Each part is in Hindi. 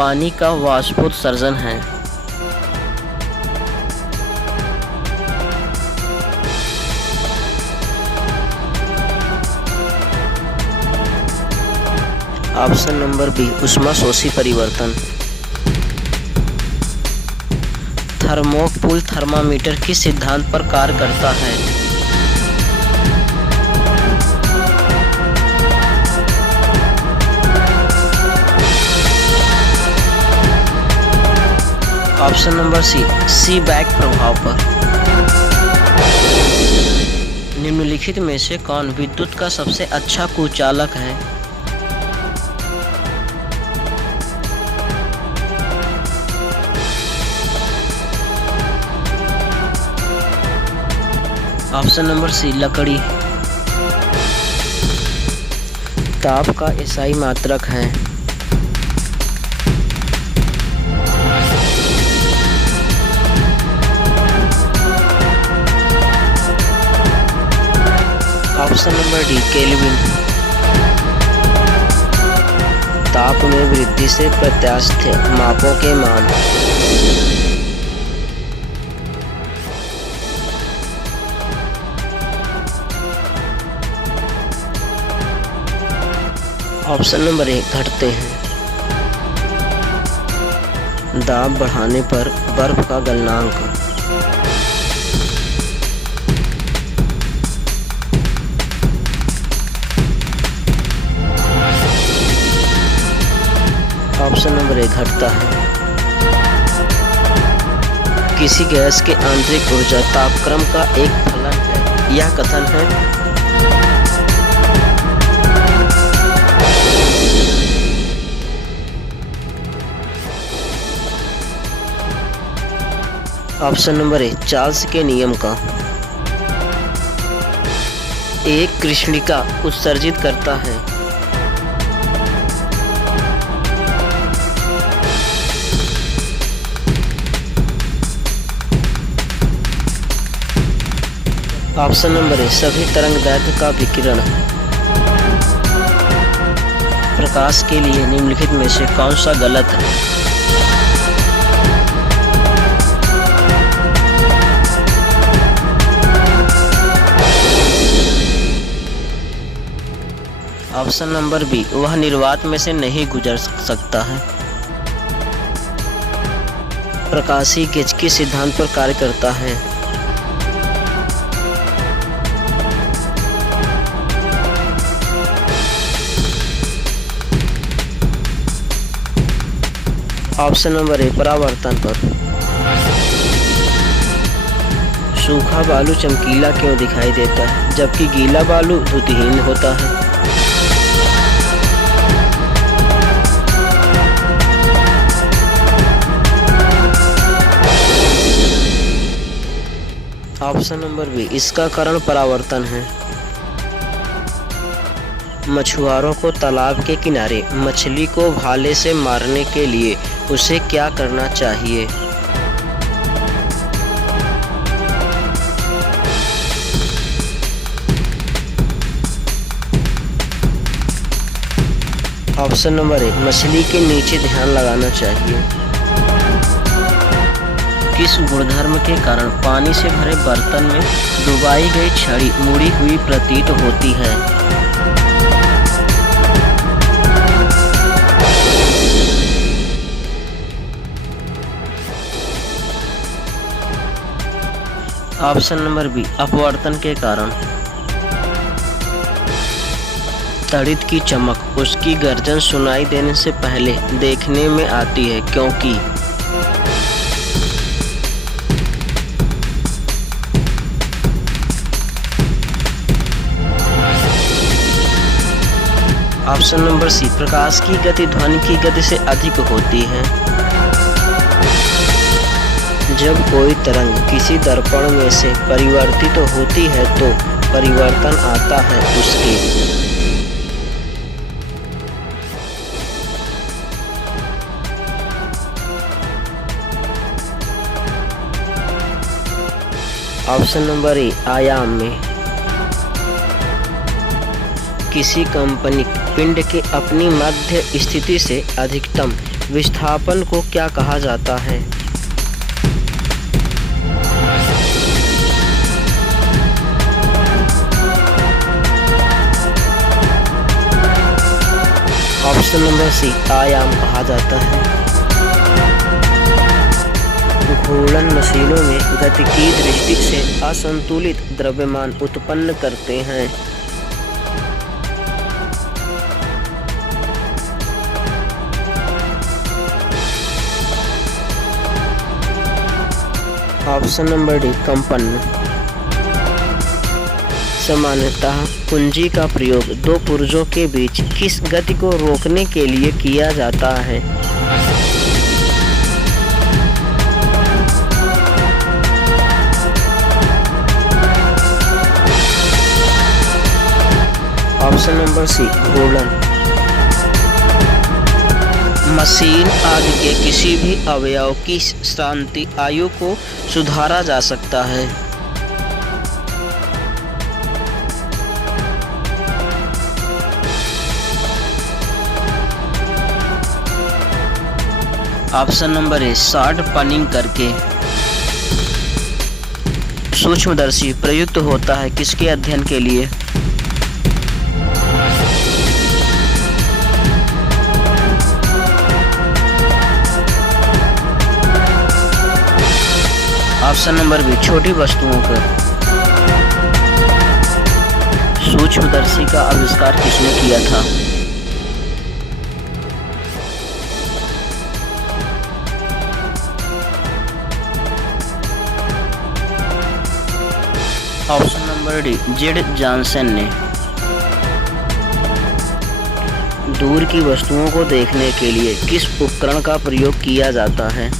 पानी का वाष्पोत्सर्जन है। ऑप्शन नंबर बी ऊष्माशोषी परिवर्तन। थर्मोकूल थर्मामीटर किस सिद्धांत पर कार्य करता है? ऑप्शन नंबर सी सीबैक प्रभाव पर। निम्नलिखित में से कौन विद्युत का सबसे अच्छा कुचालक है? ऑप्शन नंबर सी लकड़ी। ताप का एसआई मात्रक है। Option number D kelvin. ताप में वृद्धि से प्रत्यास्थ मापों के मान। ऑप्शन नंबर ए घटते हैं। दाब बढ़ाने पर बर्फ का गलनांक। ऑप्शन नंबर ए घटता है। किसी गैस के आंतरिक ऊर्जा तापक्रम का एक फलन है, यह कथन है। ऑप्शन नंबर ए चार्ल्स के नियम का। एक कृष्णिका उत्सर्जित करता है। ऑप्शन नंबर ए सभी तरंगदैर्घ्य का विकिरण। प्रकाश के लिए निम्नलिखित में से कौन सा गलत है? ऑप्शन नंबर बी वह निर्वात में से नहीं गुजर सकता है। प्रकाशीय गेज किस सिद्धांत पर कार्य करता है? ऑप्शन नंबर ए परावर्तन पर। सूखा बालू चमकीला क्यों दिखाई देता है जबकि गीला बालू द्युतिहीन होता है? ऑप्शन नंबर बी इसका कारण परावर्तन है। मछुआरों को तालाब के किनारे मछली को भाले से मारने के लिए उसे क्या करना चाहिए? ऑप्शन नंबर ए मछली के नीचे ध्यान लगाना चाहिए। किस गुणधर्म के कारण पानी से भरे बर्तन में डुबाई गई छड़ी मुड़ी हुई प्रतीत होती है? ऑप्शन नंबर बी अपवर्तन के कारण। तड़ित की चमक उसकी गर्जन सुनाई देने से पहले देखने में आती है क्योंकि। ऑप्शन नंबर सी प्रकाश की गति ध्वनि की गति से अधिक होती है। जब कोई तरंग किसी दर्पण में से परिवर्तित होती है तो परिवर्तन आता है उसके। ऑप्शन नंबर ए आयाम में। किसी काल्पनिक पिंड के अपनी मध्य स्थिति से अधिकतम विस्थापन को क्या कहा जाता है? ऑप्शन नंबर सी, आयाम कहा जाता है। घूर्णन मशीनों में गति की दृष्टि से असंतुलित द्रव्यमान उत्पन्न करते हैं। ऑप्शन नंबर डी, कंपन। सामान्यतः कुंजी का प्रयोग दो पुर्जों के बीच किस गति को रोकने के लिए किया जाता है? ऑप्शन नंबर सी, घूर्णन। मशीन आदि के किसी भी अवयव की शांति आयु को सुधारा जा सकता है। ऑप्शन नंबर ए, शार्ड पनिंग करके। सूक्ष्मदर्शी प्रयुक्त होता है किसके अध्ययन के लिए? ऑप्शन नंबर बी, छोटी वस्तुओं का। सूक्ष्मदर्शी का आविष्कार किसने किया था? Option number D, Z Johnson ने। दूर की वस्तुओं को देखने के लिए किस उपकरण का प्रयोग किया जाता है?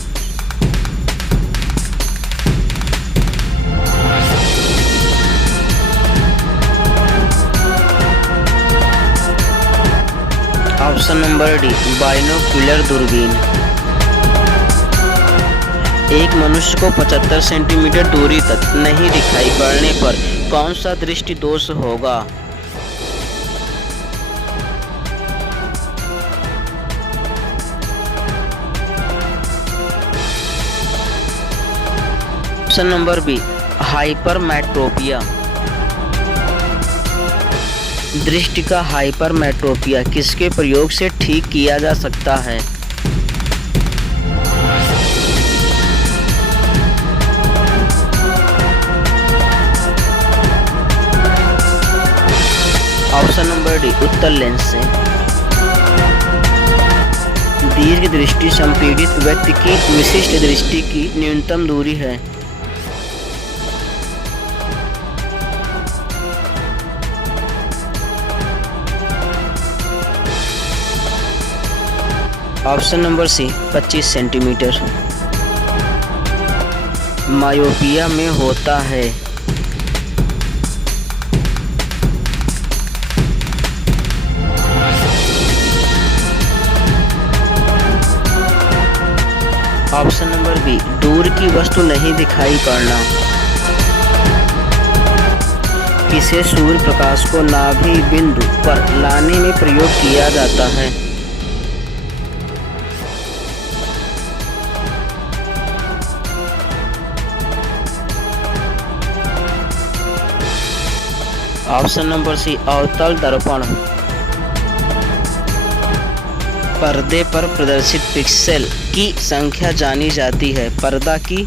ऑप्शन नंबर डी, बाइनोक्यूलर दूरबीन। एक मनुष्य को 75 सेंटीमीटर दूरी तक नहीं दिखाई पड़ने पर कौन सा दृष्टि दोष होगा? Option number B, hypermetropia. दृष्टि का हाइपरमेट्रोपिया किसके प्रयोग से ठीक किया जा सकता है? ऑप्शन नंबर डी, उत्तल लेंस से। दीर्घ दृष्टि संपीड़ित व्यक्ति की विशिष्ट दृष्टि की न्यूनतम दूरी है। Option number C, 25 centimetre. Myopia में होता है। ऑप्शन नंबर बी, दूर की वस्तु नहीं दिखाई पड़ना। किसे सूर्य प्रकाश को नाभि बिंदु पर लाने में प्रयोग किया जाता है? ऑप्शन नंबर सी, अवतल दर्पण। पर्दे पर प्रदर्शित पिक्सेल की संख्या जानी जाती है पर्दा की।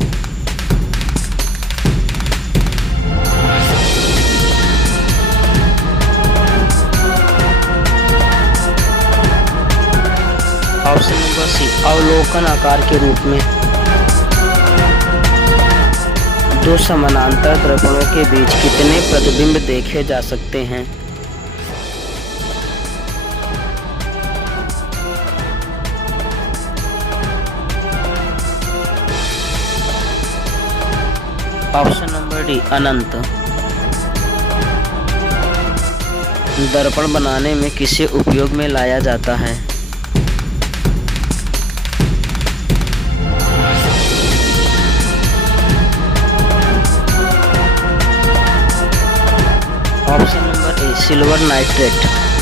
ऑप्शन नंबर सी, अवलोकन आकार के रूप में। दो समानांतर दर्पणों के बीच कितने प्रतिबिंब देखे जा सकते हैं? ऑप्शन नंबर डी, अनंत। दर्पण बनाने में किसे उपयोग में लाया जाता है? Option number A, silver nitrate.